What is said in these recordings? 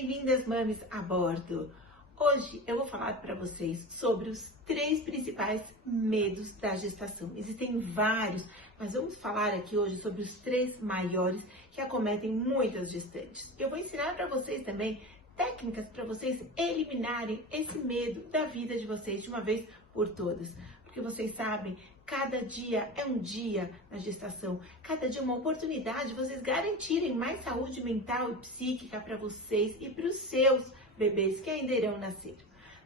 Bem-vindas, mames, a bordo! Hoje eu vou falar para vocês sobre os 3 principais medos da gestação. Existem vários, mas vamos falar aqui hoje sobre os 3 maiores que acometem muitas gestantes. Eu vou ensinar para vocês também técnicas para vocês eliminarem esse medo da vida de vocês de uma vez por todas. Porque vocês sabem, cada dia é um dia na gestação, cada dia é uma oportunidade de vocês garantirem mais saúde mental e psíquica para vocês e para os seus bebês que ainda irão nascer.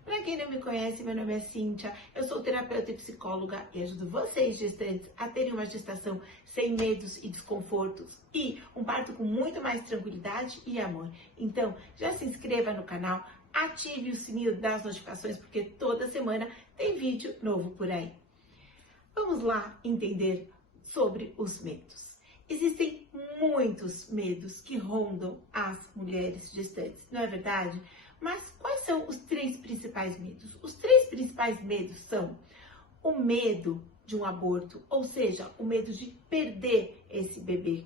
Para quem não me conhece, meu nome é Cíntia, eu sou terapeuta e psicóloga e ajudo vocês, gestantes, a terem uma gestação sem medos e desconfortos e um parto com muito mais tranquilidade e amor. Então, já se inscreva no canal, ative o sininho das notificações, porque toda semana tem vídeo novo por aí. Vamos lá entender sobre os medos. Existem muitos medos que rondam as mulheres gestantes, não é verdade? Mas quais são os 3 principais medos? Os 3 principais medos são o medo de um aborto, ou seja, o medo de perder esse bebê.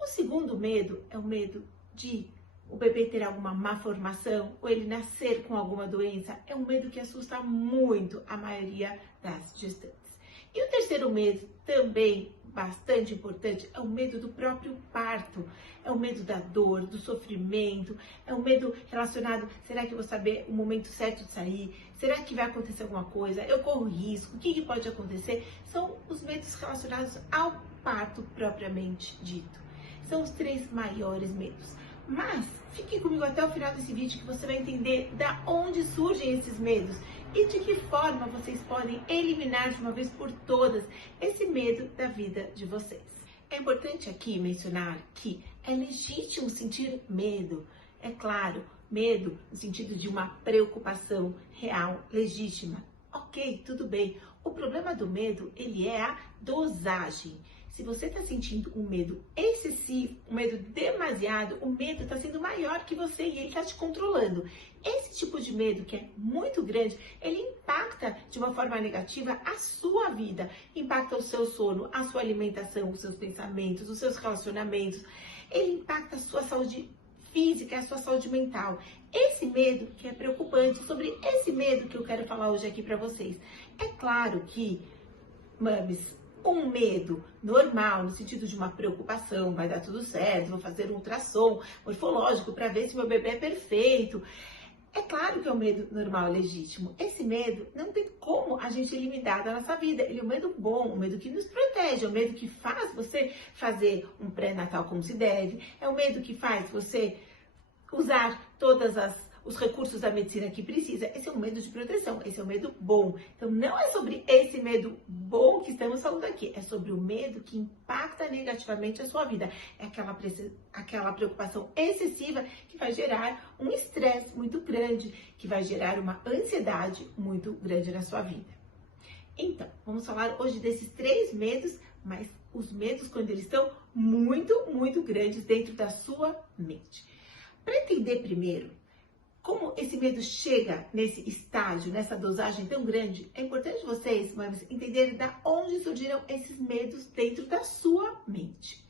O segundo medo é o medo de o bebê ter alguma má formação ou ele nascer com alguma doença. É um medo que assusta muito a maioria das gestantes. E o terceiro medo, também bastante importante, é o medo do próprio parto. É o medo da dor, do sofrimento, é um medo relacionado, será que eu vou saber o momento certo de sair? Será que vai acontecer alguma coisa? Eu corro risco? O que pode acontecer? São os medos relacionados ao parto propriamente dito. São os 3 maiores medos. Mas fique comigo até o final desse vídeo que você vai entender da onde surgem esses medos e de que forma vocês podem eliminar de uma vez por todas esse medo da vida de vocês. É importante aqui mencionar que é legítimo sentir medo. É claro, medo no sentido de uma preocupação real, legítima. Ok, tudo bem. O problema do medo, ele é a dosagem. Se você está sentindo um medo excessivo, um medo demasiado, o medo está sendo maior que você e ele está te controlando. Esse tipo de medo, que é muito grande, ele impacta de uma forma negativa a sua vida. Impacta o seu sono, a sua alimentação, os seus pensamentos, os seus relacionamentos. Ele impacta a sua saúde física, a sua saúde mental. Esse medo que é preocupante, sobre esse medo que eu quero falar hoje aqui para vocês. É claro que, mames, um medo normal, no sentido de uma preocupação, vai dar tudo certo, vou fazer um ultrassom morfológico para ver se meu bebê é perfeito. É claro que é um medo normal, legítimo. Esse medo não tem como a gente eliminar da nossa vida. Ele é um medo bom, um medo que nos protege, é um medo que faz você fazer um pré-natal como se deve, é um medo que faz você usar todos os recursos da medicina que precisa. Esse é um medo de proteção, esse é um medo bom. Então não é sobre esse medo bom que estamos falando aqui, é sobre o medo que impacta negativamente a sua vida. É aquela preocupação excessiva que vai gerar um estresse muito grande, que vai gerar uma ansiedade muito grande na sua vida. Então, vamos falar hoje desses 3 medos, mas os medos quando eles estão muito, muito grandes dentro da sua mente. Para entender primeiro como esse medo chega nesse estágio, nessa dosagem tão grande, é importante vocês, mames, entenderem da onde surgiram esses medos dentro da sua mente.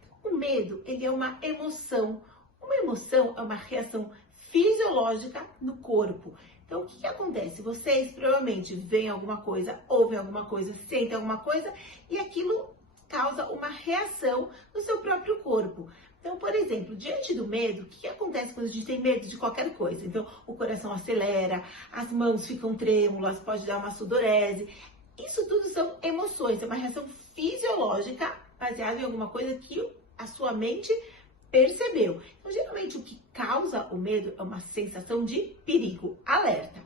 Então, o medo, ele é uma emoção. Uma emoção é uma reação fisiológica no corpo. Então, o que acontece? Vocês provavelmente veem alguma coisa, ouvem alguma coisa, sentem alguma coisa e aquilo causa uma reação no seu próprio corpo. Então, por exemplo, diante do medo, o que acontece quando a gente tem medo de qualquer coisa? Então, o coração acelera, as mãos ficam trêmulas, pode dar uma sudorese. Isso tudo são emoções, é uma reação fisiológica baseada em alguma coisa que a sua mente percebeu. Então, geralmente, o que causa o medo é uma sensação de perigo, alerta.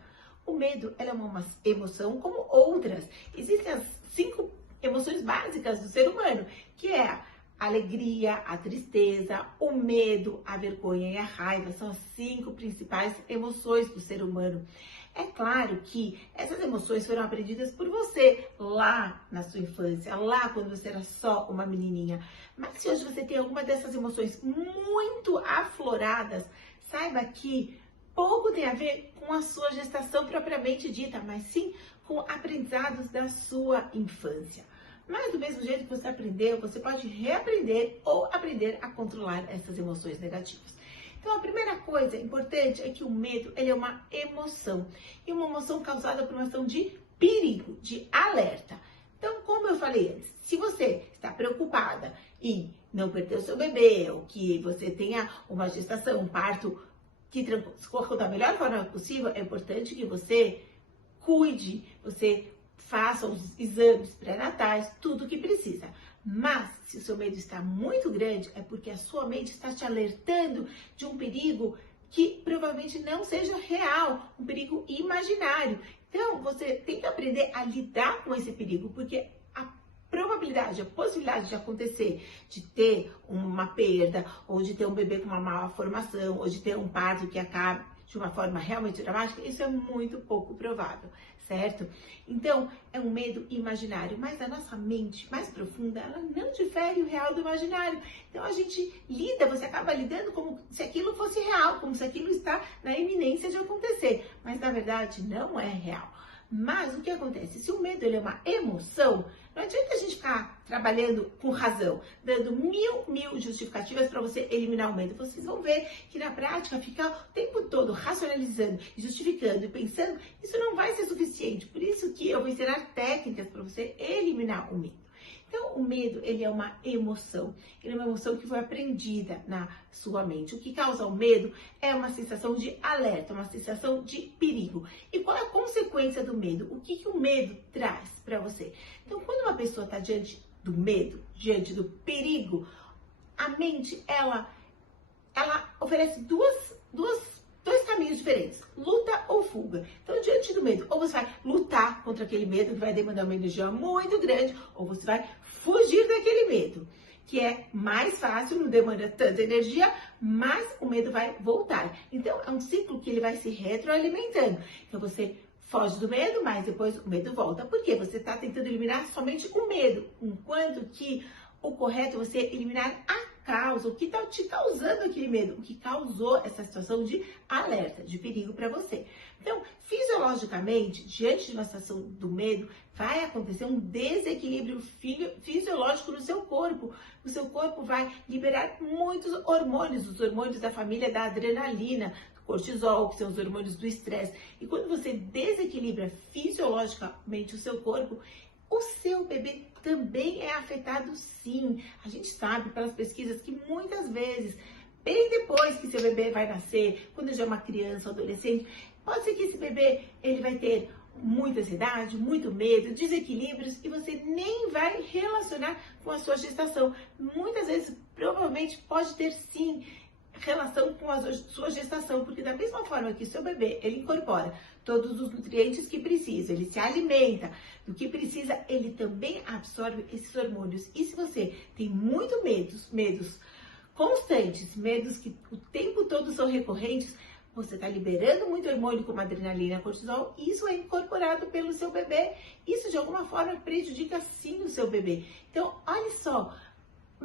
O medo ela é uma emoção como outras. Existem as 5 emoções básicas do ser humano, que é a alegria, a tristeza, o medo, a vergonha e a raiva. São as 5 principais emoções do ser humano. É claro que essas emoções foram aprendidas por você lá na sua infância, lá quando você era só uma menininha. Mas se hoje você tem alguma dessas emoções muito afloradas, saiba que pouco tem a ver com a sua gestação propriamente dita, mas sim com aprendizados da sua infância. Mas do mesmo jeito que você aprendeu, você pode reaprender ou aprender a controlar essas emoções negativas. Então, a primeira coisa importante é que o medo, ele é uma emoção. E uma emoção causada por uma ação de perigo, de alerta. Então, como eu falei antes, se você está preocupada em não perder o seu bebê, ou que você tenha uma gestação, um parto que transcorra da melhor forma possível, é importante que você cuide, você faça os exames pré-natais, tudo o que precisa. Mas, se o seu medo está muito grande, é porque a sua mente está te alertando de um perigo que provavelmente não seja real, um perigo imaginário. Então, você tem que aprender a lidar com esse perigo, porque a probabilidade, a possibilidade de acontecer, de ter uma perda, ou de ter um bebê com uma má formação, ou de ter um parto que acabe de uma forma realmente dramática, isso é muito pouco provável, certo? Então, é um medo imaginário, mas a nossa mente mais profunda, ela não difere o real do imaginário. Então, a gente lida, você acaba lidando como se aquilo fosse real, como se aquilo está na iminência de acontecer, mas na verdade não é real. Mas o que acontece? Se o medo ele é uma emoção, não adianta a gente ficar trabalhando com razão, dando mil justificativas para você eliminar o medo. Vocês vão ver que na prática ficar o tempo todo racionalizando, justificando e pensando, isso não vai ser suficiente. Por isso que eu vou ensinar técnicas para você eliminar o medo. Então, o medo, ele é uma emoção. Ele é uma emoção que foi aprendida na sua mente. O que causa o medo é uma sensação de alerta, uma sensação de perigo. E qual é a consequência do medo? O que o medo traz para você? Então, quando uma pessoa está diante do medo, diante do perigo, a mente, ela oferece dois caminhos diferentes, luta ou fuga. Então, diante do medo, ou você vai lutar contra aquele medo, que vai demandar uma energia muito grande, ou você vai fugir daquele medo, que é mais fácil, não demanda tanta energia, mas o medo vai voltar. Então, é um ciclo que ele vai se retroalimentando. Então, você foge do medo, mas depois o medo volta. Por quê? Você está tentando eliminar somente o medo, enquanto que o correto é você eliminar a causa, o que está te causando aquele medo, o que causou essa situação de alerta, de perigo para você. Então, fisiologicamente, diante de uma situação do medo, vai acontecer um desequilíbrio fisiológico no seu corpo. O seu corpo vai liberar muitos hormônios, os hormônios da família da adrenalina, do cortisol, que são os hormônios do estresse. E quando você desequilibra fisiologicamente o seu corpo, o seu bebê também é afetado, sim. A gente sabe pelas pesquisas que muitas vezes, bem depois que seu bebê vai nascer, quando já é uma criança ou adolescente, pode ser que esse bebê ele vai ter muita ansiedade, muito medo, desequilíbrios e você nem vai relacionar com a sua gestação. Muitas vezes, provavelmente, pode ter sim relação com a sua gestação, porque da mesma forma que seu bebê, ele incorpora todos os nutrientes que precisa, ele se alimenta do que precisa, ele também absorve esses hormônios. E se você tem muito medos constantes, medos que o tempo todo são recorrentes, você está liberando muito hormônio como adrenalina, cortisol, e isso é incorporado pelo seu bebê. Isso de alguma forma prejudica sim o seu bebê. Então, olha só,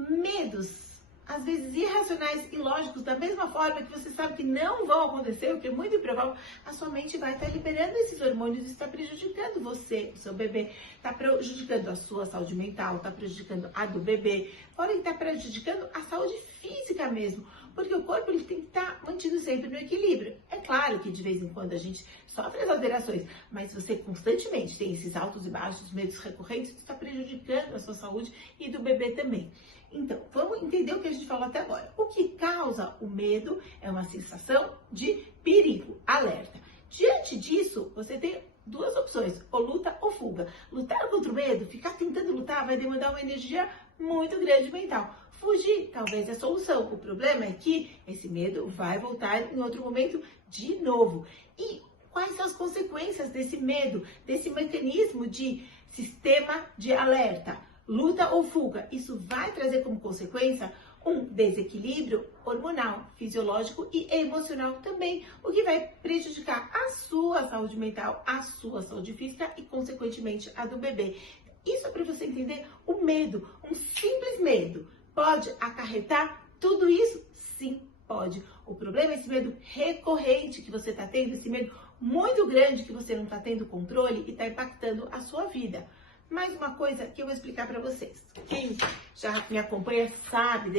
medos às vezes irracionais e lógicos, da mesma forma que você sabe que não vão acontecer, o que é muito improvável, a sua mente vai estar liberando esses hormônios e está prejudicando você, o seu bebê, está prejudicando a sua saúde mental, está prejudicando a do bebê, podem estar prejudicando a saúde física mesmo, porque o corpo ele tem que estar mantido sempre no equilíbrio. É claro que de vez em quando a gente sofre as alterações, mas se você constantemente tem esses altos e baixos, medos recorrentes, está prejudicando a sua saúde e do bebê também. Então, vamos entender o que a gente falou até agora. O que causa o medo é uma sensação de perigo, alerta. Diante disso, você tem duas opções, ou luta ou fuga. Lutar contra o medo, ficar tentando lutar, vai demandar uma energia muito grande mental. Fugir, talvez é a solução. O problema é que esse medo vai voltar em outro momento de novo. E quais são as consequências desse medo, desse mecanismo de sistema de alerta? Luta ou fuga, isso vai trazer como consequência um desequilíbrio hormonal, fisiológico e emocional também, o que vai prejudicar a sua saúde mental, a sua saúde física e, consequentemente, a do bebê. Isso é para você entender o medo, um simples medo. Pode acarretar tudo isso? Sim, pode. O problema é esse medo recorrente que você está tendo, esse medo muito grande que você não está tendo controle e está impactando a sua vida. Mais uma coisa que eu vou explicar para vocês. Quem já me acompanha sabe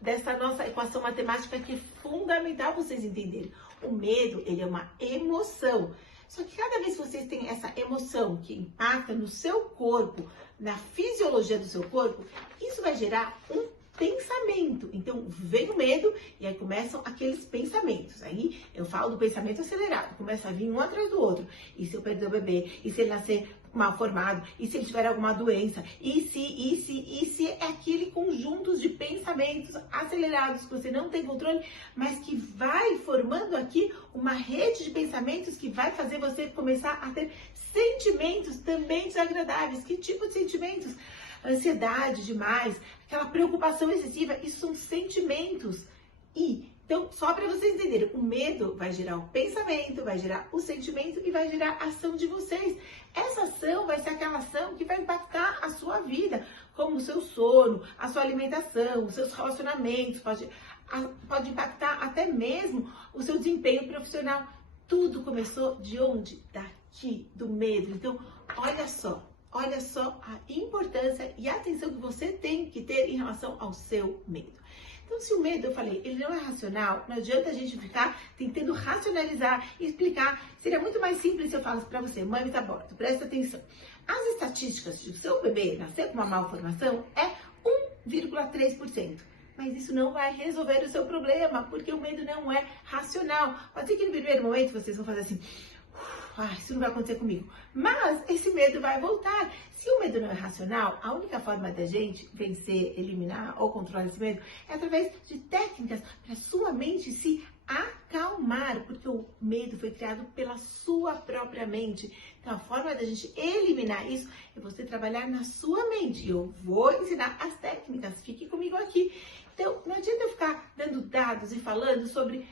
dessa nossa equação matemática que é fundamental vocês entenderem. O medo, ele é uma emoção. Só que cada vez que vocês têm essa emoção que impacta no seu corpo, na fisiologia do seu corpo, isso vai gerar um pensamento. Então, vem o medo e aí começam aqueles pensamentos. Aí eu falo do pensamento acelerado, começa a vir um atrás do outro. E se eu perder o bebê? E se ele nascer mal formado? E se ele tiver alguma doença? E se é aquele conjunto de pensamentos acelerados que você não tem controle, mas que vai formando aqui uma rede de pensamentos que vai fazer você começar a ter sentimentos também desagradáveis. Que tipo de sentimentos? Ansiedade demais, aquela preocupação excessiva, isso são sentimentos. Então, só para vocês entenderem, o medo vai gerar o pensamento, vai gerar o sentimento e vai gerar a ação de vocês. Essa ação vai ser aquela ação que vai impactar a sua vida, como o seu sono, a sua alimentação, os seus relacionamentos, pode impactar até mesmo o seu desempenho profissional. Tudo começou de onde? Daqui, do medo. Então, olha só a importância e a atenção que você tem que ter em relação ao seu medo. Então, se o medo, eu falei, ele não é racional, não adianta a gente ficar tentando racionalizar e explicar. Seria muito mais simples se eu falasse para você, mãe tá bordo, presta atenção. As estatísticas de seu bebê nascer com uma malformação é 1,3%. Mas isso não vai resolver o seu problema, porque o medo não é racional. Pode ser que no primeiro momento vocês vão fazer assim, isso não vai acontecer comigo. Mas esse medo vai voltar. Se o medo não é racional, a única forma da gente vencer, eliminar ou controlar esse medo é através de técnicas para sua mente se acalmar, porque o medo foi criado pela sua própria mente. Então, a forma da gente eliminar isso é você trabalhar na sua mente. Eu vou ensinar as técnicas, fique comigo aqui. Então, não adianta eu ficar dando dados e falando sobre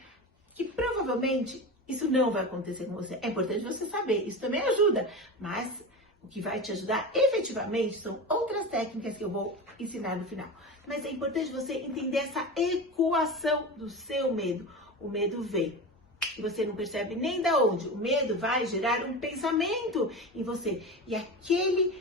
que provavelmente isso não vai acontecer com você. É importante você saber, isso também ajuda, mas o que vai te ajudar efetivamente são outras técnicas que eu vou ensinar no final. Mas é importante você entender essa equação do seu medo. O medo vem e você não percebe nem da onde. O medo vai gerar um pensamento em você e aquele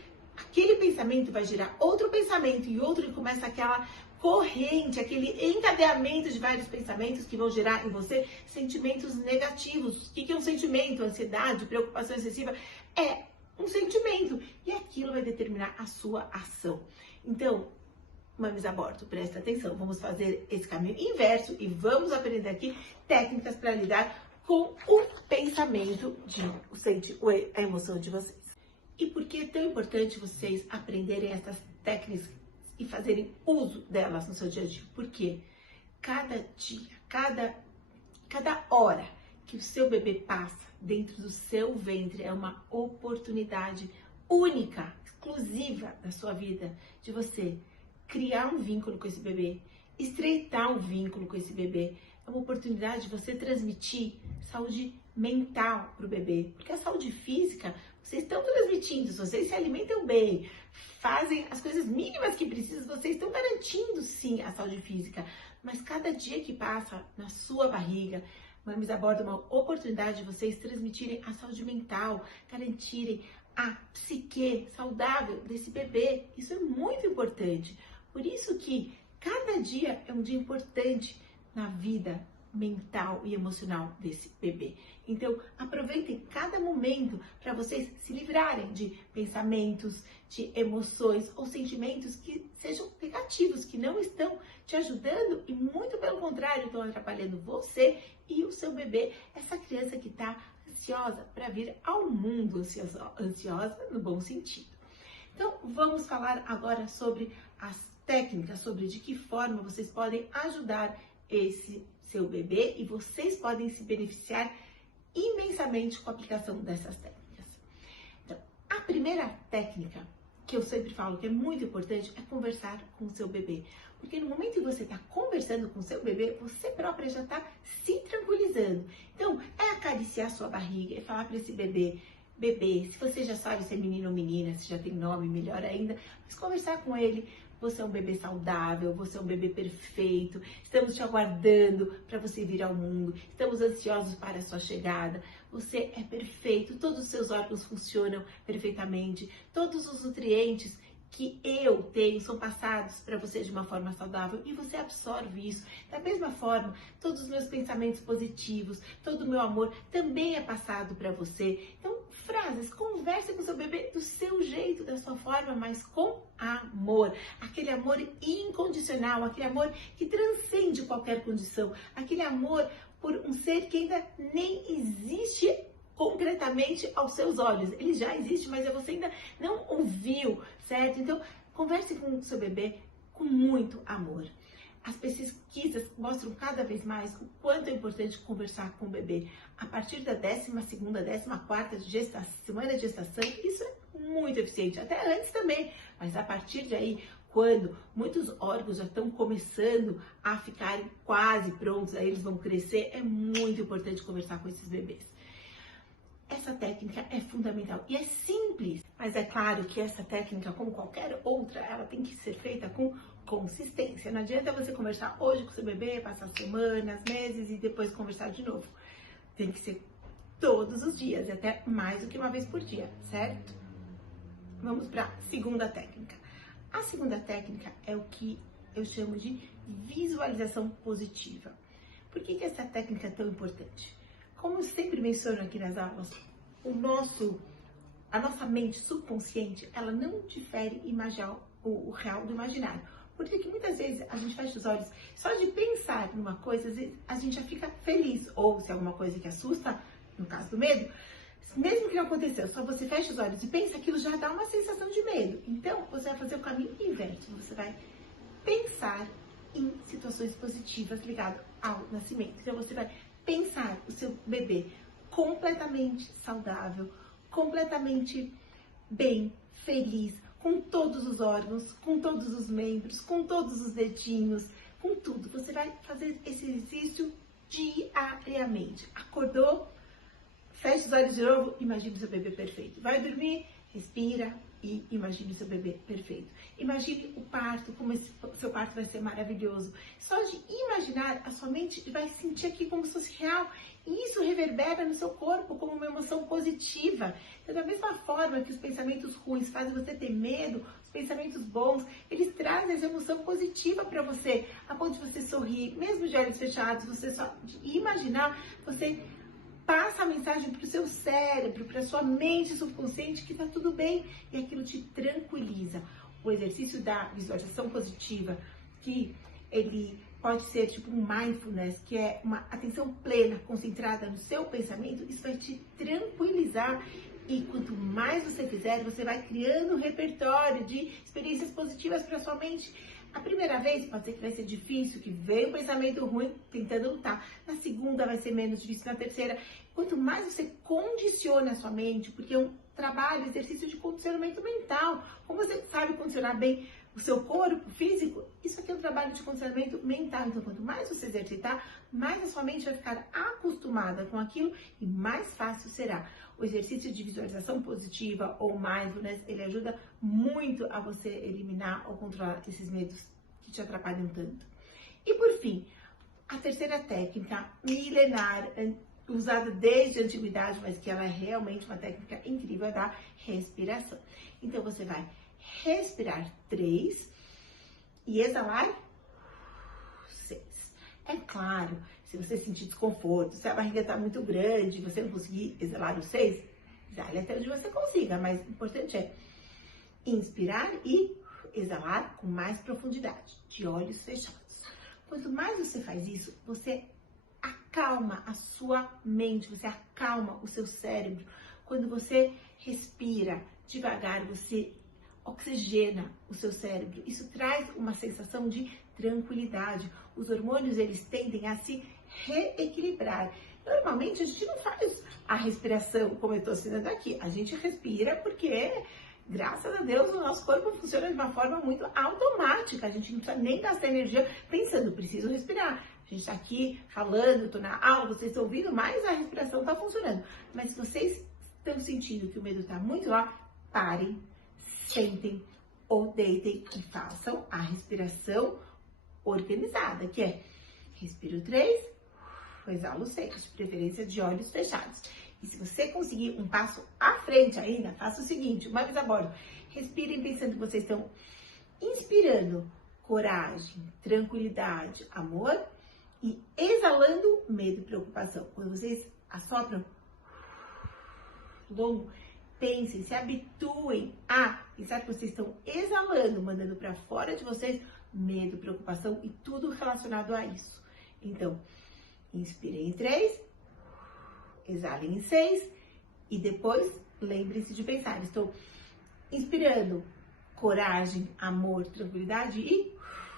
pensamento vai gerar outro pensamento e outro, e começa aquela corrente, aquele encadeamento de vários pensamentos que vão gerar em você sentimentos negativos. O que é um sentimento? Ansiedade, preocupação excessiva é um sentimento e aquilo vai determinar a sua ação. Então, mames a bordo, presta atenção, vamos fazer esse caminho inverso e vamos aprender aqui técnicas para lidar com o pensamento, a emoção de vocês. E por que é tão importante vocês aprenderem essas técnicas e fazerem uso delas no seu dia a dia? Porque cada dia, cada hora que o seu bebê passa dentro do seu ventre é uma oportunidade única, exclusiva da sua vida, de você criar um vínculo com esse bebê, estreitar um vínculo com esse bebê. É uma oportunidade de você transmitir saúde mental para o bebê, porque a saúde física vocês estão transmitindo, se vocês se alimentam bem, fazem as coisas mínimas que precisam, vocês estão garantindo sim a saúde física, mas cada dia que passa na sua barriga, Mames a Bordo é uma oportunidade de vocês transmitirem a saúde mental, garantirem a psique saudável desse bebê. Isso é muito importante. Por isso que cada dia é um dia importante na vida mental e emocional desse bebê. Então, aproveitem cada momento para vocês se livrarem de pensamentos, de emoções ou sentimentos que sejam negativos, que não estão te ajudando e muito pelo contrário, estão atrapalhando você e o seu bebê, essa criança que está ansiosa para vir ao mundo, ansiosa no bom sentido. Então, vamos falar agora sobre as técnicas, sobre de que forma vocês podem ajudar esse seu bebê e vocês podem se beneficiar imensamente com a aplicação dessas técnicas. Então, a primeira técnica que eu sempre falo que é muito importante é conversar com o seu bebê. Porque no momento que você está conversando com o seu bebê, você própria já está se tranquilizando. Então, é acariciar sua barriga e falar para esse bebê, se você já sabe se é menino ou menina, se já tem nome, melhor ainda, mas conversar com ele. Você é um bebê saudável, você é um bebê perfeito, estamos te aguardando para você vir ao mundo, estamos ansiosos para a sua chegada, você é perfeito, todos os seus órgãos funcionam perfeitamente, todos os nutrientes que eu tenho são passados para você de uma forma saudável e você absorve isso. Da mesma forma, todos os meus pensamentos positivos, todo o meu amor também é passado para você. Então, frases, converse com o seu bebê do seu jeito, da sua forma, mas com amor. Aquele amor incondicional, aquele amor que transcende qualquer condição, aquele amor por um ser que ainda nem existe concretamente aos seus olhos. Ele já existe, mas você ainda não ouviu, certo? Então, converse com o seu bebê com muito amor. As pesquisas mostram cada vez mais o quanto é importante conversar com o bebê. A partir da 12ª, 14ª semana de gestação, isso é muito eficiente, até antes também, mas a partir daí, quando muitos órgãos já estão começando a ficarem quase prontos, aí eles vão crescer, é muito importante conversar com esses bebês. Essa técnica é fundamental e é simples, mas é claro que essa técnica, como qualquer outra, ela tem que ser feita com consistência. Não adianta você conversar hoje com seu bebê, passar semanas, meses e depois conversar de novo. Tem que ser todos os dias, até mais do que uma vez por dia, certo? Vamos para a segunda técnica. A segunda técnica é o que eu chamo de visualização positiva. Por que essa técnica é tão importante? Como eu sempre menciono aqui nas aulas, a nossa mente subconsciente, ela não difere o real do imaginário. Por que muitas vezes a gente fecha os olhos, só de pensar numa coisa, às vezes a gente já fica feliz. Ou se é alguma coisa que assusta, no caso do medo, mesmo que não aconteceu, só você fecha os olhos e pensa, aquilo já dá uma sensação de medo. Então, você vai fazer o caminho inverso. Você vai pensar em situações positivas ligadas ao nascimento. Então, você vai pensar o seu bebê completamente saudável, completamente bem, feliz, com todos os órgãos, com todos os membros, com todos os dedinhos, com tudo. Você vai fazer esse exercício diariamente. Acordou, fecha os olhos de novo, imagine o seu bebê perfeito. Vai dormir, respira e imagine o seu bebê perfeito. Imagine o parto, como o seu parto vai ser maravilhoso. Só de imaginar, a sua mente vai sentir aqui como se fosse real. E isso reverbera no seu corpo como uma emoção positiva. Então, da mesma forma que os pensamentos ruins fazem você ter medo, os pensamentos bons, eles trazem essa emoção positiva para você. A ponto de você sorrir, mesmo de olhos fechados, você só de imaginar, você passa a mensagem para o seu cérebro, para a sua mente subconsciente que está tudo bem e aquilo te tranquiliza. O exercício da visualização positiva, que ele pode ser tipo um mindfulness, que é uma atenção plena, concentrada no seu pensamento, isso vai te tranquilizar e quanto mais você fizer, você vai criando um repertório de experiências positivas para sua mente. A primeira vez pode ser que vai ser difícil, que vem um pensamento ruim tentando lutar. Na segunda vai ser menos difícil, na terceira. Quanto mais você condiciona a sua mente, porque é um trabalho, exercício de condicionamento mental. Como você sabe condicionar bem o seu corpo físico, isso aqui é um trabalho de condicionamento mental. Então, quanto mais você exercitar, mais a sua mente vai ficar acostumada com aquilo e mais fácil será. O exercício de visualização positiva ou mindfulness, ele ajuda muito a você eliminar ou controlar esses medos que te atrapalham tanto. E por fim, a terceira técnica milenar, usada desde a antiguidade, mas que ela é realmente uma técnica incrível, é da respiração. Então, você vai respirar 3 e exalar 6. É claro, se você sentir desconforto, se a barriga está muito grande, você não conseguir exalar os 6, exale até onde você consiga, mas o importante é inspirar e exalar com mais profundidade, de olhos fechados. Quanto mais você faz isso, você acalma a sua mente, você acalma o seu cérebro. Quando você respira devagar, você oxigena o seu cérebro. Isso traz uma sensação de tranquilidade. Os hormônios, eles tendem a se reequilibrar. Normalmente, a gente não faz a respiração como eu estou ensinando aqui. A gente respira porque, graças a Deus, o nosso corpo funciona de uma forma muito automática. A gente não precisa nem gastar energia pensando, preciso respirar. A gente está aqui falando, estou na aula, vocês estão ouvindo, mas a respiração está funcionando. Mas se vocês estão sentindo que o medo está muito lá, parem, sentem ou deitem e façam a respiração organizada, que é respiro 3, exalo 6, de preferência de olhos fechados. E se você conseguir um passo à frente ainda, faça o seguinte, uma vez a bordo, respirem pensando que vocês estão inspirando coragem, tranquilidade, amor e exalando medo e preocupação. Quando vocês assopram longo, pensem, se habituem a pensar que vocês estão exalando, mandando para fora de vocês medo, preocupação e tudo relacionado a isso. Então, inspirem em 3, exalem em 6 e depois lembrem-se de pensar. Estou inspirando coragem, amor, tranquilidade e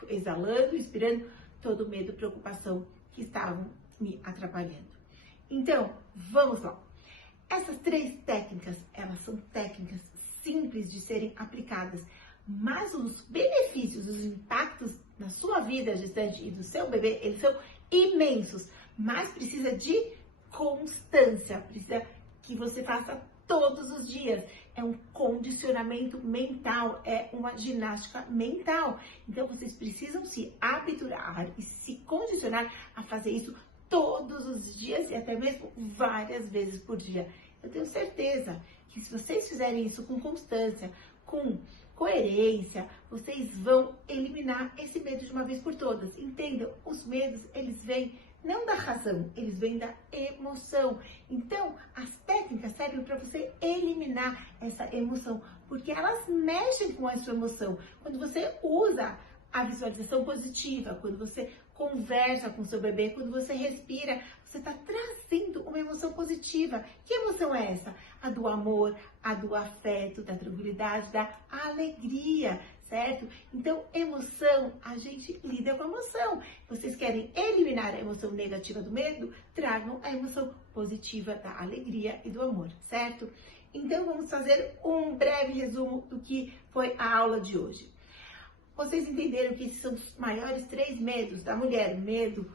exalando, inspirando todo o medo, preocupação que estavam me atrapalhando. Então, vamos lá. Essas 3 técnicas, elas são técnicas simples de serem aplicadas, mas os benefícios, os impactos na sua vida gestante e do seu bebê, eles são imensos, mas precisa de constância, precisa que você faça todos os dias. É um condicionamento mental, é uma ginástica mental. Então, vocês precisam se habituar e se condicionar a fazer isso todos os dias e até mesmo várias vezes por dia. Eu tenho certeza que se vocês fizerem isso com constância, com coerência, vocês vão eliminar esse medo de uma vez por todas. Entendam, os medos, eles vêm não da razão, eles vêm da emoção. Então, as técnicas servem para você eliminar essa emoção, porque elas mexem com a sua emoção. Quando você usa a visualização positiva, quando você conversa com seu bebê, quando você respira, você está trazendo uma emoção positiva. Que emoção é essa? A do amor, a do afeto, da tranquilidade, da alegria, certo? Então, emoção, a gente lida com a emoção. Vocês querem eliminar a emoção negativa do medo? Tragam a emoção positiva da alegria e do amor, certo? Então, vamos fazer um breve resumo do que foi a aula de hoje. Vocês entenderam que esses são os maiores 3 medos da mulher: medo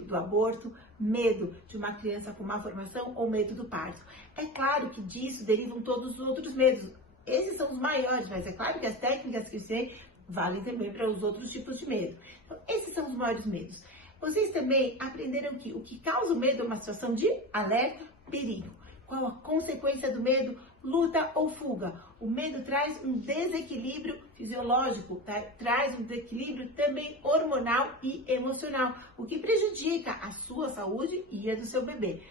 do aborto, medo de uma criança com má formação ou medo do parto. É claro que disso derivam todos os outros medos. Esses são os maiores, mas é claro que as técnicas que eu sei valem também para os outros tipos de medo. Então, esses são os maiores medos. Vocês também aprenderam que o que causa o medo é uma situação de alerta, perigo. Qual a consequência do medo? Luta ou fuga. O medo traz um desequilíbrio fisiológico, traz um desequilíbrio também hormonal e emocional, o que prejudica a sua saúde e a do seu bebê.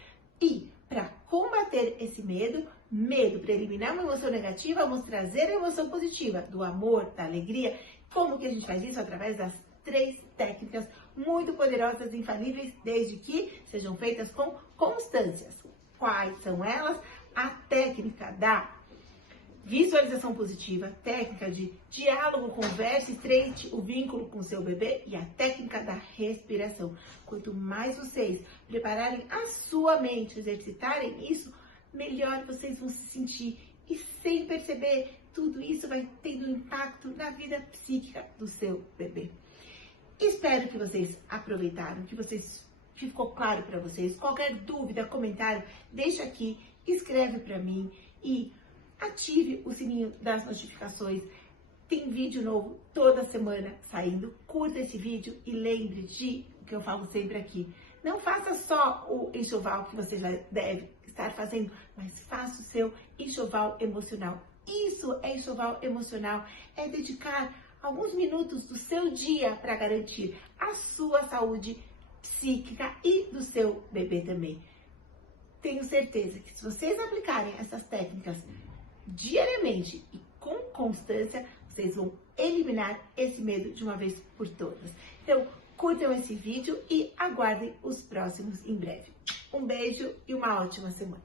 E para combater esse medo, para eliminar uma emoção negativa, vamos trazer a emoção positiva, do amor, da alegria. Como que a gente faz isso? Através das 3 técnicas muito poderosas e infalíveis, desde que sejam feitas com constâncias. Quais são elas? A técnica da visualização positiva, técnica de diálogo, conversa, estreite o vínculo com o seu bebê e a técnica da respiração. Quanto mais vocês prepararem a sua mente, exercitarem isso, melhor vocês vão se sentir. E sem perceber, tudo isso vai tendo impacto na vida psíquica do seu bebê. Espero que vocês aproveitaram, que ficou claro para vocês. Qualquer dúvida, comentário, deixa aqui, escreve para mim e ative o sininho das notificações. Tem vídeo novo toda semana saindo. Curta esse vídeo e lembre de o que eu falo sempre aqui. Não faça só o enxoval que você já deve estar fazendo, mas faça o seu enxoval emocional. Isso é enxoval emocional, é dedicar alguns minutos do seu dia para garantir a sua saúde psíquica e do seu bebê também. Tenho certeza que se vocês aplicarem essas técnicas diariamente e com constância, vocês vão eliminar esse medo de uma vez por todas. Então, curtam esse vídeo e aguardem os próximos em breve. Um beijo e uma ótima semana.